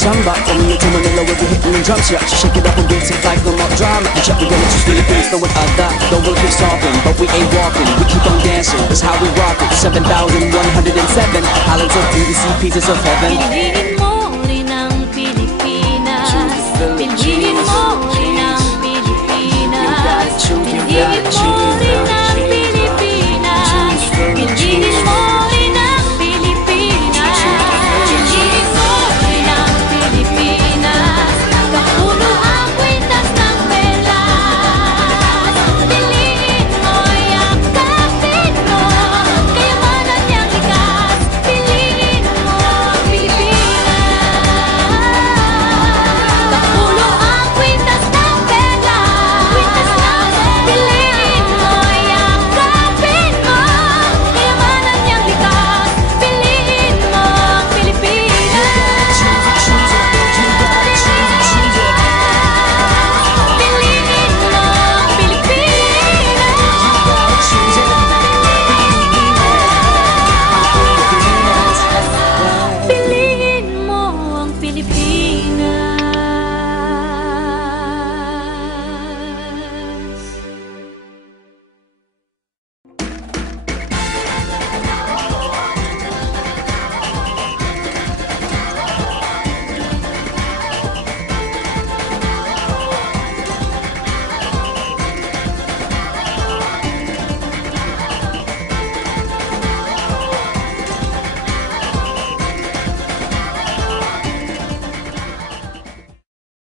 samba. From here to Manila, we'll be hitting the drums, yeah. So shake it up and get it like no more drama. And check, we're gonna just Philippines, no one other. Don't we'll keep talking, but we ain't walking. We keep on dancing, that's how we rock it. 7,107 islands of beauty, see pieces of heaven.